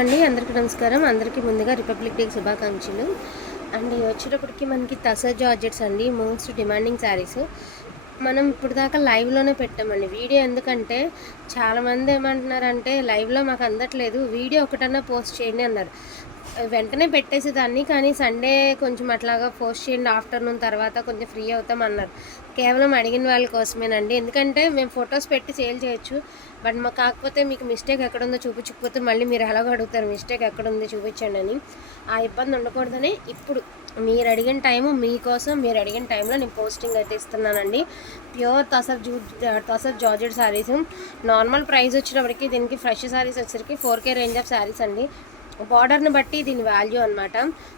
అండి అందరికీ నమస్కారం. అందరికీ ముందుగా రిపబ్లిక్ డే శుభాకాంక్షలు. అండ్ వచ్చేటప్పటికి మనకి తసర్ జార్జెట్స్ అండి మోస్ట్ డిమాండింగ్ శారీస్ మనం ఇప్పుడు దాకా లైవ్లోనే పెట్టామండి. వీడియో ఎందుకంటే చాలామంది ఏమంటున్నారంటే లైవ్లో మాకు అందట్లేదు. వీడియో ఒకటన్నా పోస్ట్ చేయండి అన్నారు. వెంటనే పెట్టేసేదాన్ని కానీ సండే కొంచెం అట్లాగా పోస్ట్ చేయండి. ఆఫ్టర్నూన్ తర్వాత కొంచెం ఫ్రీ అవుతాం అన్నారు. కేవలం అడిగిన వాళ్ళ కోసమేనండి. ఎందుకంటే మేము ఫొటోస్ పెట్టి సేల్ చేయొచ్చు. బట్ మాకు కాకపోతే మీకు మిస్టేక్ ఎక్కడుందో చూపించకపోతే మళ్ళీ మీరు ఎలాగో అడుగుతారు మిస్టేక్ ఎక్కడుంది చూపించండి అని. ఆ ఇబ్బంది ఉండకూడదని ఇప్పుడు మీరు అడిగిన టైము మీకోసం మీరు అడిగిన టైంలో నేను పోస్టింగ్ అయితే ఇస్తున్నానండి. Pure tussar zoo tussar georgette sarees normal price వచ్చినప్పటికీ దీనికి ఫ్రెష్ శారీస్ వచ్చేసరికి four K range of sarees అండి. బార్డర్ని బట్టి దీని వాల్యూ అనమాట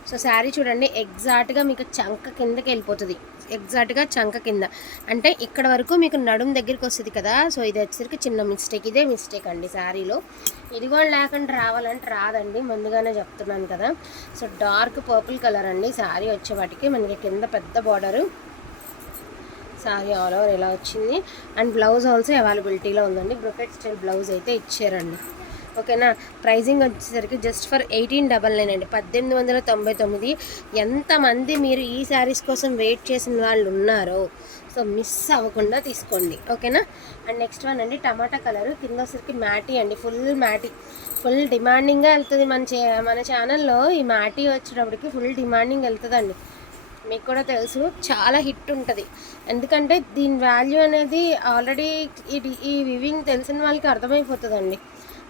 సో శారీ చూడండి ఎగ్జాక్ట్గా మీకు చంక కిందకి వెళ్ళిపోతుంది. ఎగ్జాక్ట్గా చంక కింద. అంటే ఇక్కడ వరకు మీకు నడుం దగ్గరికి వస్తుంది కదా సో ఇది వచ్చేసరికి చిన్న మిస్టేక్. ఇదే మిస్టేక్ అండి శారీలో. ఇది కూడా లేకుండా రావాలంటే రాదండి ముందుగానే చెప్తున్నాను కదా. సో డార్క్ పర్పుల్ కలర్ అండి శారీ వచ్చే వాటికి. మనకి కింద పెద్ద బార్డరు. శారీ ఆల్ ఓవర్ ఇలా వచ్చింది. అండ్ బ్లౌజ్ ఆల్సో అవైలబిలిటీలో ఉందండి. బ్రొకెట్ స్టైల్ బ్లౌజ్ అయితే ఇచ్చారండి. ఓకేనా? ప్రైజింగ్ వచ్చేసరికి just for eighteen double nine అండి. పద్దెనిమిది వందల తొంభై తొమ్మిది. ఎంతమంది మీరు ఈ శారీస్ కోసం వెయిట్ చేసిన వాళ్ళు ఉన్నారో సో మిస్ అవ్వకుండా తీసుకోండి. ఓకేనా? అండ్ నెక్స్ట్ వన్ అండి టమాటా కలర్ కింద వచ్చరికి మ్యాటీ అండి. ఫుల్ మ్యాటీ ఫుల్ డిమాండింగ్గా వెళ్తుంది మన చే మన ఛానల్లో ఈ మ్యాటీ వచ్చేటప్పటికి ఫుల్ డిమాండింగ్ వెళ్తుందండి. మీకు కూడా తెలుసు చాలా హిట్ ఉంటుంది. ఎందుకంటే దీని వాల్యూ అనేది ఆల్రెడీ ఇది ఈ వివింగ్ తెలిసిన వాళ్ళకి అర్థమైపోతుందండి.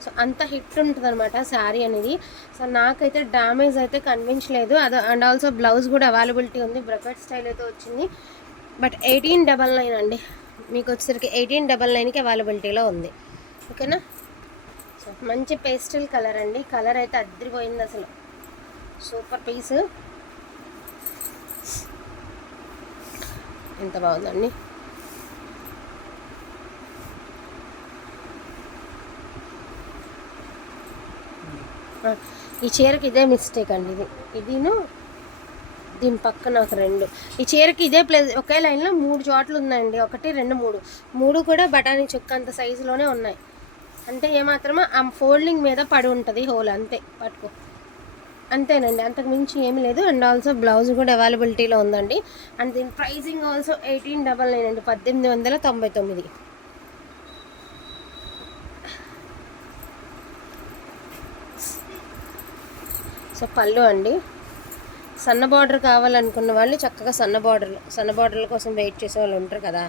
సో అంత హిట్ ఉంటుంది అనమాట శారీ అనేది. సో నాకైతే డ్యామేజ్ అయితే కనిపించలేదు అది అండ్ ఆల్సో బ్లౌజ్ కూడా అవైలబిలిటీ ఉంది. బ్రకెట్ స్టైల్ అయితే వచ్చింది. బట్ ఎయిటీన్ డబల్ నైన్ అండి. మీకు వచ్చేసరికి ఎయిటీన్ డబల్ నైన్కి అవైలబిలిటీలో ఉంది. ఓకేనా సో మంచి పేస్టల్ కలర్ అండి. కలర్ అయితే అద్దరిపోయింది అసలు. సూపర్ పీస్ ఎంత బాగుందండి. ఈ చీరకి ఇదే మిస్టేక్ అండి ఇది. ఇదిను దీని పక్కన ఒక రెండు. ఈ చీరకి ఇదే ప్లేస్ ఒకే లైన్లో మూడు చోట్లు ఉందండి ఒకటి రెండు మూడు. మూడు కూడా బఠానీ చుక్క అంత సైజులోనే ఉన్నాయి. అంటే ఏమాత్రమో ఆ ఫోల్డింగ్ మీద పడి ఉంటుంది హోల్ అంతే పట్టుకో. అంతేనండి. అంతకు మించి ఏమీ లేదు. అండ్ ఆల్సో బ్లౌజ్ కూడా అవైలబిలిటీలో ఉందండి. అండ్ దీని pricing also eighteen double nine అండి. పద్దెనిమిది వందల తొంభై తొమ్మిది. సో పళ్ళు అండి. సన్న బార్డర్ కావాలనుకున్న వాళ్ళు చక్కగా సన్న బార్డర్లు సన్న బార్డర్ల కోసం వెయిట్ చేసే వాళ్ళు ఉంటారు కదా.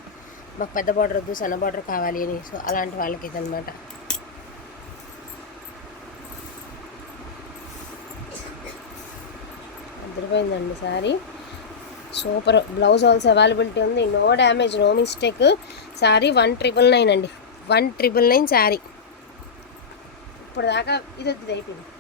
మాకు పెద్ద బార్డర్ వద్దు సన్న బార్డర్ కావాలి అని. సో అలాంటి వాళ్ళకి ఇదనమాట అదిరిపోయిందండి saree. Super. Blouse also availability ఉంది. No damage no mistake. Saree one triple nine అండి. వన్ ట్రిపుల్ నైన్ శారీ ఇప్పుడు దాకా ఇది వద్దు అయిపోయింది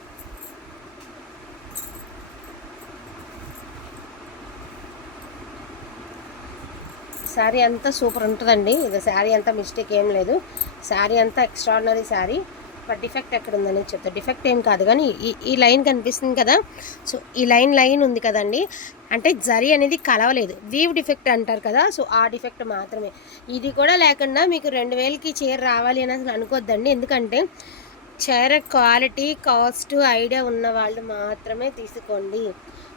శారీ అంతా సూపర్ ఉంటుందండి. ఇది శారీ అంతా మిస్టేక్ ఏం లేదు. శారీ అంతా ఎక్స్ట్రాడినరీ శారీ. బట్ డిఫెక్ట్ ఎక్కడ ఉందని చెప్తా. డిఫెక్ట్ ఏం కాదు కానీ ఈ ఈ లైన్ కనిపిస్తుంది కదా. సో ఈ లైన్ లైన్ ఉంది కదండి. అంటే జరీ అనేది కలవలేదు. వీవ్ డిఫెక్ట్ అంటారు కదా. సో ఆ డిఫెక్ట్ మాత్రమే. ఇది కూడా లేకుండా మీకు రెండు వేలకి చీర రావాలి అని అసలు అనుకోద్దండి. ఎందుకంటే చీర క్వాలిటీ కాస్ట్ ఐడియా ఉన్న వాళ్ళు మాత్రమే తీసుకోండి.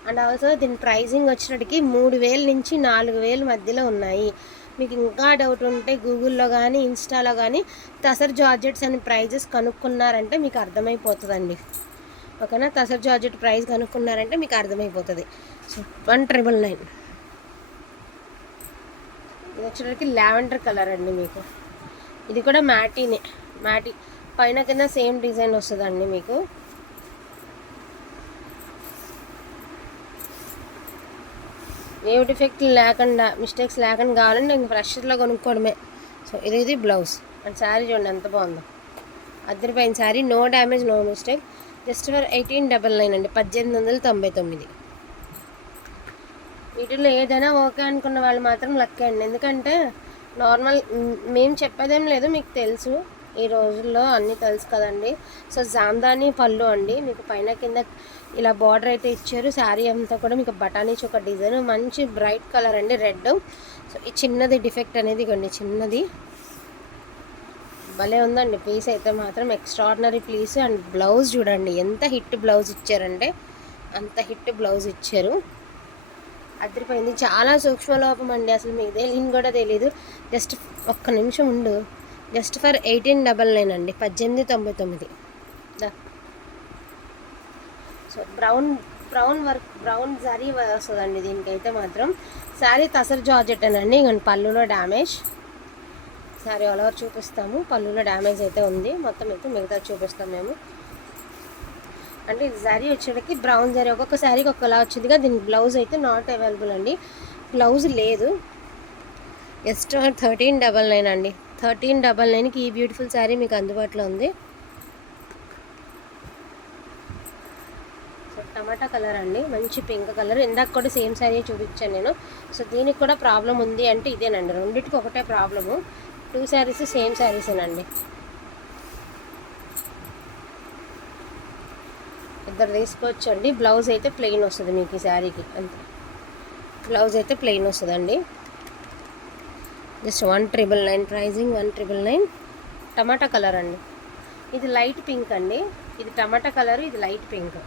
అండ్ ఆల్సో దీని ప్రైజింగ్ వచ్చినట్టుకి మూడు వేల నుంచి నాలుగు వేల మధ్యలో ఉన్నాయి. మీకు ఇంకా డౌట్ ఉంటే గూగుల్లో కానీ ఇన్స్టాలో కానీ తసర్ జార్జెట్స్ అని ప్రైజెస్ కనుక్కున్నారంటే మీకు అర్థమైపోతుందండి. ఓకేనా? తసర్ జార్జెట్ ప్రైస్ కనుక్కున్నారంటే మీకు అర్థమైపోతుంది. So one triple nine. ఇది వచ్చేటప్పటికి లావెండర్ కలర్ అండి మీకు. ఇది కూడా మ్యాటీనే. మ్యాటీ పైన కింద సేమ్ డిజైన్ వస్తుందండి మీకు. ఏ డిఫెక్ట్ లేకుండా మిస్టేక్స్ లేకుండా కావాలంటే ఇంక ఫ్రెషర్లో కొనుక్కోవడమే. సో ఇది ఇది బ్లౌజ్. అండ్ శారీ చూడండి ఎంత బాగుందో. అద్దరిపోయిన saree no damage no mistake. Just for eighteen double nine అండి పద్దెనిమిది వందల తొంభై తొమ్మిది. వీటిలో ఏదైనా ఓకే అనుకున్న వాళ్ళు మాత్రం లక్కే అండి. ఎందుకంటే నార్మల్ మేము చెప్పేదేం లేదు మీకు తెలుసు. ఈ రోజుల్లో అన్నీ తెలుసు కదండి. సో జామ్దాని పళ్ళు అండి. మీకు పైన కింద ఇలా బార్డర్ అయితే ఇచ్చారు. శారీ అంతా కూడా మీకు బఠానీ ఒక డిజైన్ మంచి బ్రైట్ కలర్ అండి రెడ్. సో ఈ చిన్నది డిఫెక్ట్ అనేది ఇవ్వండి చిన్నది. భలే ఉందండి. పీస్ అయితే మాత్రం ఎక్స్ట్రాడినరీ పీస్ అండ్ బ్లౌజ్ చూడండి ఎంత హిట్ బ్లౌజ్ ఇచ్చారంటే అంత హిట్ బ్లౌజ్ ఇచ్చారు. అదిరిపోయింది. చాలా సూక్ష్మలోపం అండి. అసలు మీకు తెలియని కూడా తెలీదు. జస్ట్ ఒక్క నిమిషం ఉండు. Just for eighteen double nine అండి పద్దెనిమిది తొంభై తొమ్మిది. So brown brown work brown zari వస్తుందండి దీనికైతే మాత్రం. శారీ తసర్ జార్జెట్ అనండి ఇంక పళ్ళులో డ్యామేజ్. శారీ ఆల్ ఓవర్ చూపిస్తాము పళ్ళులో డ్యామేజ్ అయితే ఉంది. మొత్తం అయితే మిగతా చూపిస్తాం మేము. అంటే జరీ శారీ వచ్చేటికి బ్రౌన్ శారీ ఒక్కొక్క శారీకి ఒక్కలా వచ్చిందిగా దీనికి బ్లౌజ్ అయితే నాట్ అవైలబుల్ అండి. బ్లౌజ్ లేదు. జస్ట్ థర్టీన్ డబల్ నైన్ అండి. థర్టీన్ డబల్ నైన్కి ఈ బ్యూటిఫుల్ శారీ మీకు అందుబాటులో ఉంది. సో టమాటా కలర్ అండి. మంచి పింక్ కలర్. ఇందాక కూడా సేమ్ శారీ చూపించాను నేను. సో దీనికి కూడా ప్రాబ్లం ఉంది అంటే ఇదేనండి. రెండింటికి ఒకటే ప్రాబ్లము. టూ శారీస్ సేమ్ శారీసేనండి ఇద్దరు తీసుకోవచ్చండి. బ్లౌజ్ అయితే ప్లెయిన్ వస్తుంది మీకు ఈ శారీకి. అంతే. బ్లౌజ్ అయితే ప్లెయిన్ వస్తుందండి. Just one triple nine pricing one triple nine tomato colour అండి. ఇది లైట్ పింక్ అండి. ఇది టమాటా కలర్ ఇది లైట్ పింక్.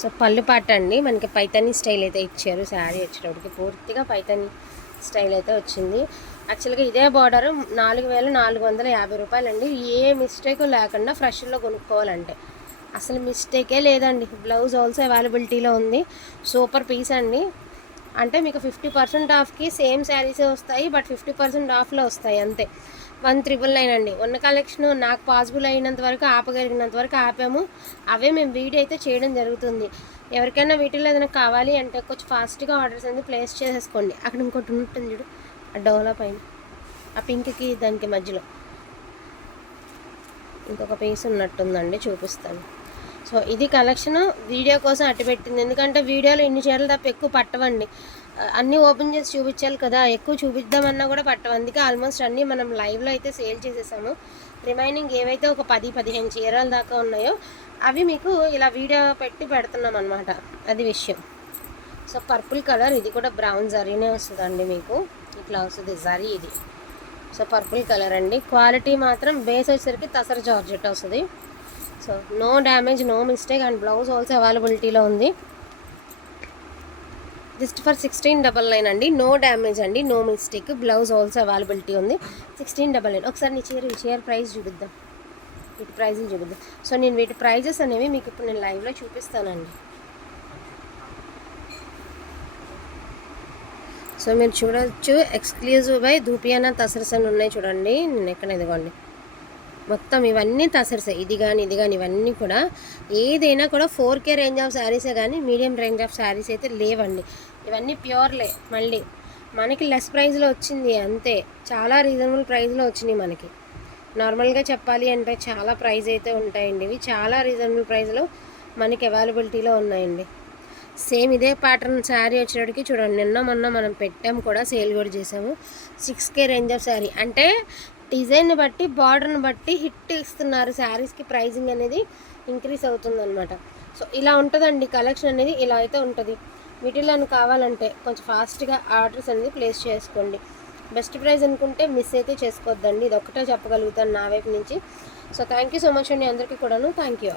సో పళ్ళు పాట అండి. మనకి పైతానీ స్టైల్ అయితే ఇచ్చారు. శారీ వచ్చేటప్పటికి పూర్తిగా పైతని స్టైల్ అయితే వచ్చింది. యాక్చువల్గా ఇదే బార్డర్ నాలుగు వేల నాలుగు వందల యాభై రూపాయలు అండి ఏ మిస్టేక్ లేకుండా ఫ్రెష్లో కొనుక్కోవాలంటే. అసలు మిస్టేకే లేదండి. బ్లౌజ్ ఆల్సో అవైలబిలిటీలో ఉంది. సూపర్ పీస్ అండి. అంటే మీకు ఫిఫ్టీ పర్సెంట్ ఆఫ్కి సేమ్ శారీసే వస్తాయి బట్ ఫిఫ్టీ పర్సెంట్ ఆఫ్లో వస్తాయి అంతే. వన్ త్రిబుల్ నైన్ అండి. ఉన్న కలెక్షన్ నాకు పాసిబుల్ అయినంత వరకు ఆపగలిగినంత వరకు ఆపాము. అవే మేము వీడియో అయితే చేయడం జరుగుతుంది. ఎవరికైనా వీటిలో ఏదైనా కావాలి అంటే కొంచెం ఫాస్ట్గా ఆర్డర్స్ అనేది ప్లేస్ చేసేసుకోండి. అక్కడ ఇంకోటి ఉంటుంది చూడు ఆ డోలా పైన ఆ పింక్కి దానికి మధ్యలో ఇంకొక పీస్ ఉన్నట్టుందండి చూపిస్తాను. సో ఇది కలెక్షన్ వీడియో కోసం అట్టు పెట్టింది ఎందుకంటే వీడియోలో ఇన్ని చీరలు తప్ప ఎక్కువ పట్టవండి. అన్నీ ఓపెన్ చేసి చూపించాలి కదా. ఎక్కువ చూపిద్దామన్నా కూడా పట్టవు. అందుకే ఆల్మోస్ట్ అన్నీ మనం లైవ్లో అయితే సేల్ చేసేసాము. రిమైనింగ్ ఏవైతే ఒక పది పదిహేను చీరల దాకా ఉన్నాయో అవి మీకు ఇలా వీడియో పెట్టి పెడుతున్నాం అనమాట అది విషయం. సో పర్పుల్ కలర్ ఇది కూడా బ్రౌన్ జరీనే వస్తుందండి మీకు. ఇట్లా వస్తుంది జరీ ఇది. సో పర్పుల్ కలర్ అండి. క్వాలిటీ మాత్రం బేస్ వచ్చేసరికి తసర జార్జెట్ వస్తుంది. So no damage no mistake and blouse also అవైలబిలిటీలో ఉంది. Just for sixteen double nine అండి నో డ్యామేజ్ అండి no mistake blouse also availability ఉంది. సిక్స్టీన్ డబల్ నైన్ ఒకసారి నీ చీర చీర ప్రైస్ చూపిద్దాం. వీటి ప్రైజులు చూపిద్దాం. సో నేను వీటి ప్రైజెస్ అనేవి మీకు ఇప్పుడు నేను లైవ్లో చూపిస్తానండి. సో మీరు చూడొచ్చు ఎక్స్క్లూజివ్ బై దూపియానా తసరసన్ ఉన్నాయి చూడండి. నేను ఎక్కడ ఇదిగోండి. మొత్తం ఇవన్నీ తసరసే ఇది కానీ ఇది కానీ ఇవన్నీ కూడా ఏదైనా కూడా ఫోర్ కే రేంజ్ ఆఫ్ శారీసే కానీ మీడియం రేంజ్ ఆఫ్ శారీస్ అయితే లేవండి. ఇవన్నీ ప్యూర్లే మళ్ళీ. మనకి లెస్ ప్రైస్లో వచ్చింది అంతే. చాలా రీజనబుల్ ప్రైస్లో వచ్చినాయి మనకి. నార్మల్గా చెప్పాలి అంటే చాలా ప్రైస్ అయితే ఉంటాయండి. ఇవి చాలా రీజనబుల్ ప్రైస్లో మనకి అవైలబిలిటీలో ఉన్నాయండి. సేమ్ ఇదే ప్యాటర్న్ శారీ వచ్చేటికి చూడండి. నిన్న మొన్న మనం పెట్టాం కూడా సేల్ కూడా చేసాము. Six K range of saree. అంటే డిజైన్ బట్టి బార్డర్ని బట్టి హిట్ ఇస్తున్నారు శారీస్కి ప్రైజింగ్ అనేది ఇంక్రీస్ అవుతుంది అనమాట సో ఇలా ఉంటుందండి కలెక్షన్ అనేది ఇలా అయితే ఉంటుంది. వీటిలో కావాలంటే కొంచెం ఫాస్ట్గా ఆర్డర్స్ అనేది ప్లేస్ చేసుకోండి. బెస్ట్ ప్రైజ్ అనుకుంటే మిస్ అయితే చేసుకోవద్దండి. ఇది ఒకటే చెప్పగలుగుతాను నా వైపు నుంచి. So thank you so much అండి అందరికీ కూడాను. Thank you